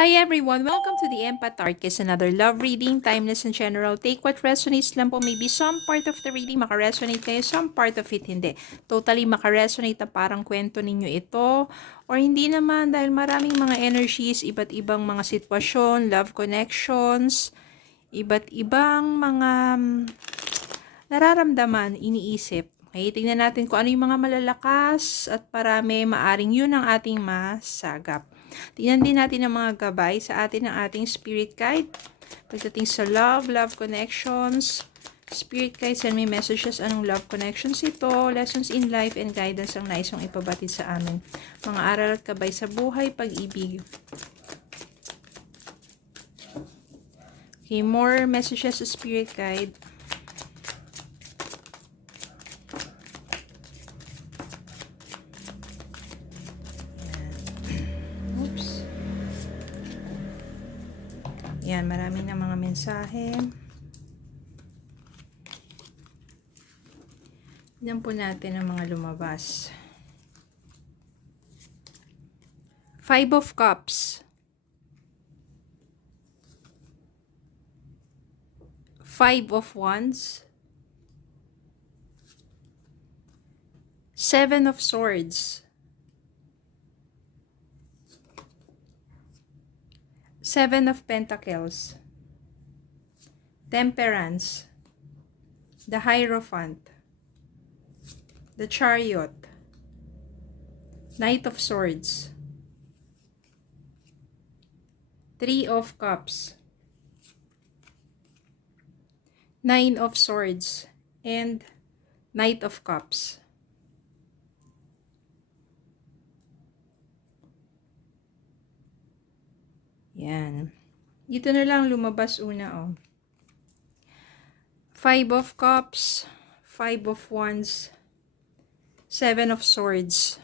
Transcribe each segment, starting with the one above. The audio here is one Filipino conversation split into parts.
Hi everyone! Welcome to the Empath Arcus, another love reading, timeless and general. Take what resonates lang po. Maybe some part of the reading makaresonate kayo, some part of it hindi. Totally makaresonate na parang kwento ninyo ito. Or hindi naman dahil maraming mga energies, iba't ibang mga sitwasyon, love connections, iba't ibang mga nararamdaman, iniisip. Okay, tingnan natin kung ano yung mga malalakas at parami, maaring yun ang ating masagap. Tingnan din natin ang mga gabay sa atin ng ating spirit guide. Pagdating sa love connections, spirit guide, send me messages, anong love connections ito, lessons in life and guidance ang nais mong ipabatid sa amin. Mga aral at gabay sa buhay, pag-ibig. Okay, more messages sa spirit guide. Yan, marami na mga mensahe. Tignan po natin ang mga lumabas. 5 of Cups. 5 of Wands. 7 of Swords. 7 of Pentacles, Temperance, the Hierophant, the Chariot, Knight of Swords, 3 of Cups, 9 of Swords, and Knight of Cups. Yan. Dito na lang lumabas una, oh. 5 of Cups, 5 of Wands, 7 of Swords.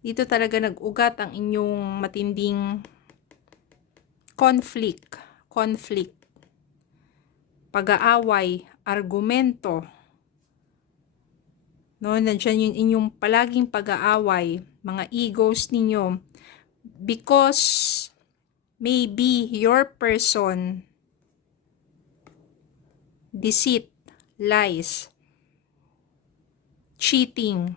Dito talaga nag-ugat ang inyong matinding conflict, pag-aaway, argumento. No, nandiyan yung inyong palaging pag-aaway, mga egos ninyo. Because maybe your person, deceit, lies, cheating.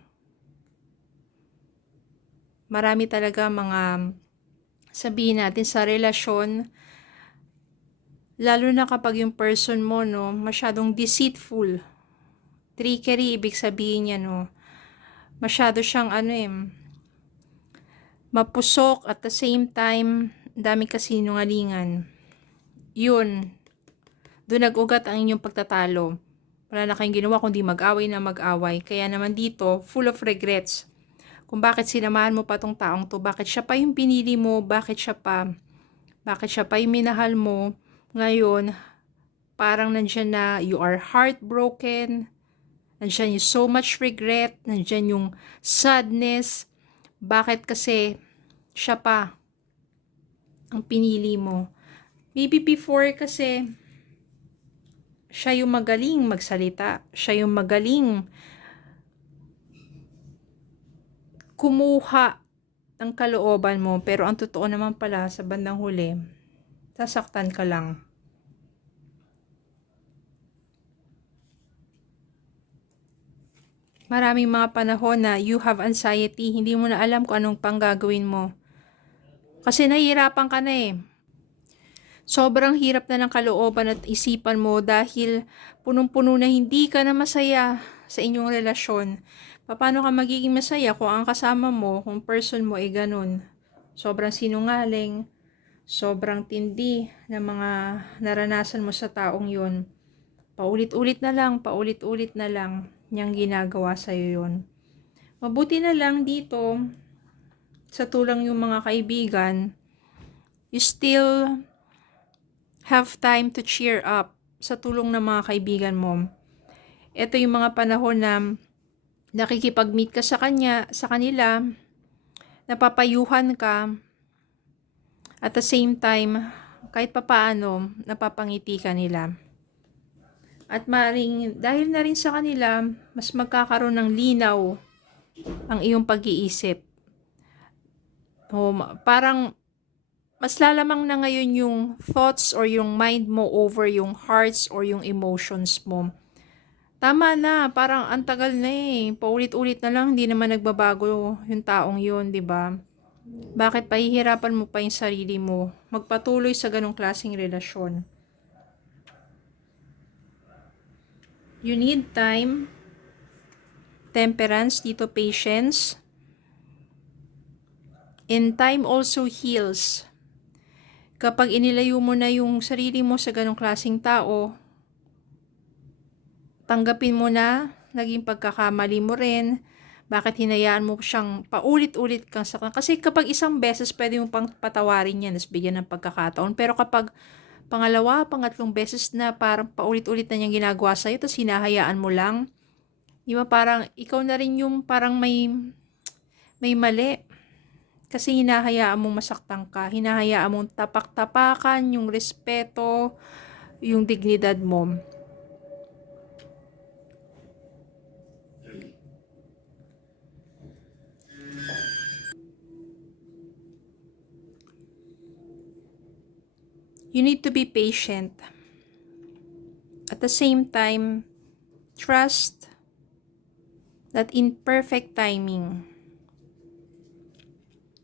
Marami talaga mga sabihin natin sa relasyon, lalo na kapag yung person mo, no, masyadong deceitful. Trickery, ibig sabihin niya, no, masyado siyang mapusok at the same time, dami kasinungalingan. Yun. Doon nag-ugat ang inyong pagtatalo. Wala na kayong ginawa kundi mag-away na mag-away. Kaya naman dito, full of regrets. Kung bakit sinamahan mo pa tong taong to, bakit siya pa yung pinili mo, bakit siya pa yung minahal mo. Ngayon, parang nandyan na you are heartbroken, nandyan yung so much regret, nandyan yung sadness. Bakit kasi siya pa ang pinili mo? Maybe before kasi siya yung magaling magsalita, siya yung magaling kumuha ng kalooban mo, pero ang totoo naman pala sa bandang huli, sasaktan ka lang. Maraming mga panahon na you have anxiety, hindi mo na alam kung anong pang gagawin mo. Kasi nahihirapan ka na eh. Sobrang hirap na ng kalooban at isipan mo dahil punong-puno na hindi ka na masaya sa inyong relasyon. Paano ka magiging masaya kung ang kasama mo, kung person mo ay ganun? Sobrang sinungaling, sobrang tindi ng mga naranasan mo sa taong yun. Paulit-ulit na lang niyang ginagawa sa'yo yun. Mabuti na lang dito, sa tulang yung mga kaibigan, you still have time to cheer up sa tulong ng mga kaibigan mo. Ito yung mga panahon na nakikipag-meet ka sa kanila, napapayuhan ka, at the same time, kahit papaano, napapangiti ka nila. At maring, dahil na rin sa kanila, mas magkakaroon ng linaw ang iyong pag-iisip. O, parang mas lalamang na ngayon yung thoughts or yung mind mo over yung hearts or yung emotions mo. Tama na, parang ang tagal na eh. Paulit-ulit na lang, hindi naman nagbabago yung taong yun, di ba? Bakit pahihirapan mo pa yung sarili mo? Magpatuloy sa ganong klaseng relasyon. You need time. Temperance, dito patience. And time also heals. Kapag inilayo mo na yung sarili mo sa ganong klaseng tao, tanggapin mo na, naging pagkakamali mo rin, bakit hinayaan mo siyang paulit-ulit kang saktan. Kasi kapag isang beses, pwede mo pang patawarin yan, tapos bigyan ng pagkakataon. Pero kapag pangalawa, pangatlong beses na parang paulit-ulit na niyang ginagawa sa'yo, tapos hinahayaan mo lang, di ba parang ikaw na rin yung parang may mali. Kasi hinahayaan mong masaktan ka, hinahayaan mong tapak-tapakan yung respeto, yung dignidad mo. You need to be patient. At the same time, trust that in perfect timing,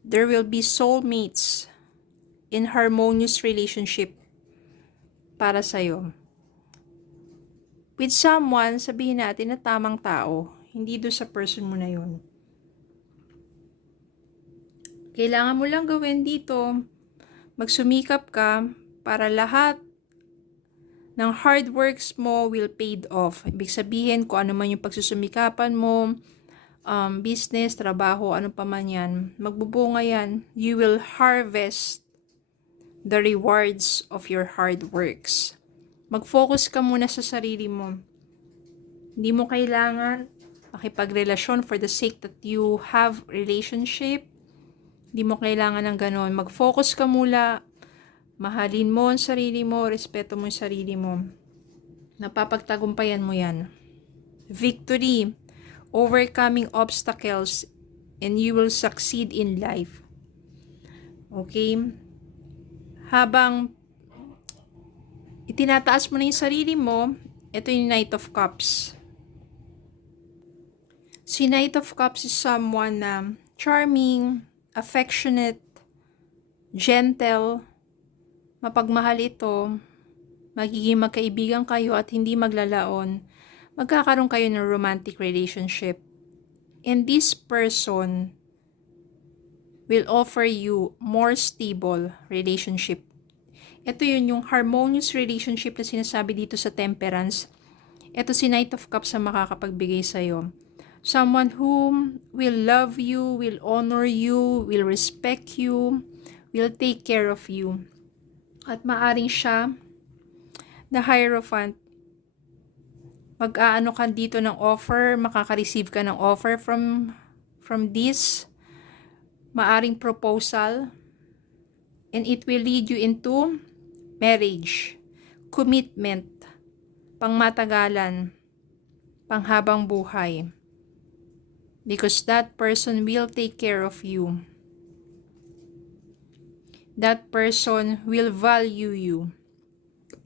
there will be soulmates in harmonious relationship para sa'yo. With someone, sabihin natin na tamang tao, hindi doon sa person mo na yun. Kailangan mo lang gawin dito, magsumikap ka para lahat ng hard works mo will paid off. Ibig sabihin, kung ano man yung pagsusumikapan mo, business, trabaho, ano pa man yan, magbubunga yan. You will harvest the rewards of your hard works. Mag-focus ka muna sa sarili mo. Hindi mo kailangan makipagrelasyon for the sake that you have relationship. Hindi mo kailangan ng ganon. Mag-focus ka muna. Mahalin mo ang sarili mo. Respeto mo ang sarili mo. Napapagtagumpayan mo yan. Victory. Overcoming obstacles, and you will succeed in life. Okay? Habang itinataas mo na yung sarili mo, ito yung Knight of Cups. Si Knight of Cups is someone na charming, affectionate, gentle, mapagmahal ito, magiging magkaibigan kayo at hindi maglalaon. Magkakaroon kayo ng romantic relationship. And this person will offer you more stable relationship. Ito yun yung harmonious relationship na sinasabi dito sa Temperance. Ito si Knight of Cups ang makakapagbigay sa'yo. Someone whom will love you, will honor you, will respect you, will take care of you. At maaring siya na Hierophant. Mag-aano ka dito ng offer, makaka-receive ka ng offer from this, maaring proposal, and it will lead you into marriage, commitment, pangmatagalan, panghabang buhay. Because that person will take care of you. That person will value you.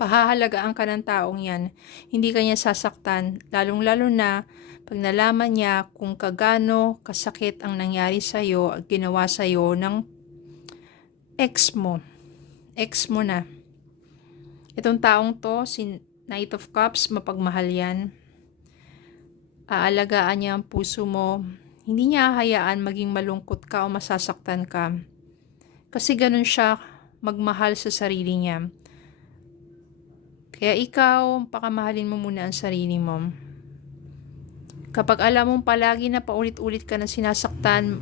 Pahahalagaan ka ng taong yan. Hindi ka niya sasaktan. Lalong-lalo na pag nalaman niya kung kagano kasakit ang nangyari sa'yo at ginawa sa'yo ng ex mo. Ex mo na. Itong taong to, si Knight of Cups, mapagmahal yan. Aalagaan niya ang puso mo. Hindi niya hayaan maging malungkot ka o masasaktan ka. Kasi ganun siya magmahal sa sarili niya. Kaya ikaw, pakamahalin mo muna ang sarili mo. Kapag alam mong palagi na paulit-ulit ka na sinasaktan,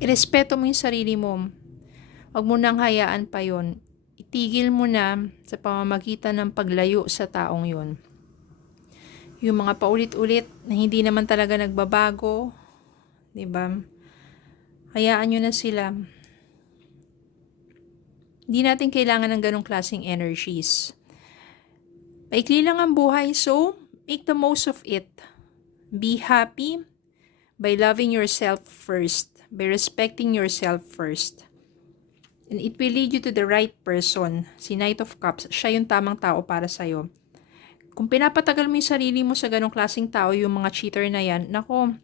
irespeto mo yung sarili mo. Huwag mo nang hayaan pa yon. Itigil mo na sa pamamagitan ng paglayo sa taong yon. Yung mga paulit-ulit na hindi naman talaga nagbabago, diba? Hayaan nyo na sila. Hindi natin kailangan ng ganong klaseng energies. Maikli lang ang buhay, so make the most of it. Be happy by loving yourself first, by respecting yourself first. And it will lead you to the right person. Si Knight of Cups, siya yung tamang tao para sa'yo. Kung pinapatagal mo yung sarili mo sa ganong klaseng tao, yung mga cheater na yan, nako,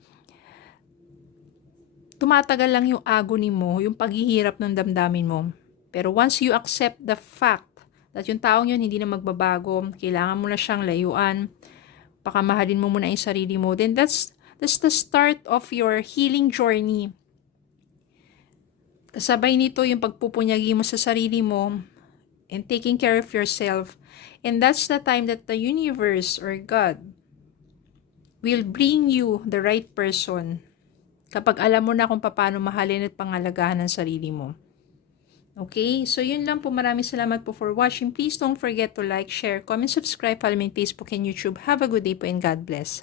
tumatagal lang yung agony mo, yung paghihirap ng damdamin mo. Pero once you accept the fact that yung taong yun hindi na magbabago, kailangan mo na siyang layuan, pakamahalin mo muna yung sarili mo, then that's the start of your healing journey. Kasabay nito yung pagpupunyagi mo sa sarili mo and taking care of yourself. And that's the time that the universe or God will bring you the right person kapag alam mo na kung paano mahalin at pangalagaan ang sarili mo. Okay? So, yun lang po. Maraming salamat po for watching. Please don't forget to like, share, comment, subscribe, follow me on Facebook and YouTube. Have a good day po and God bless.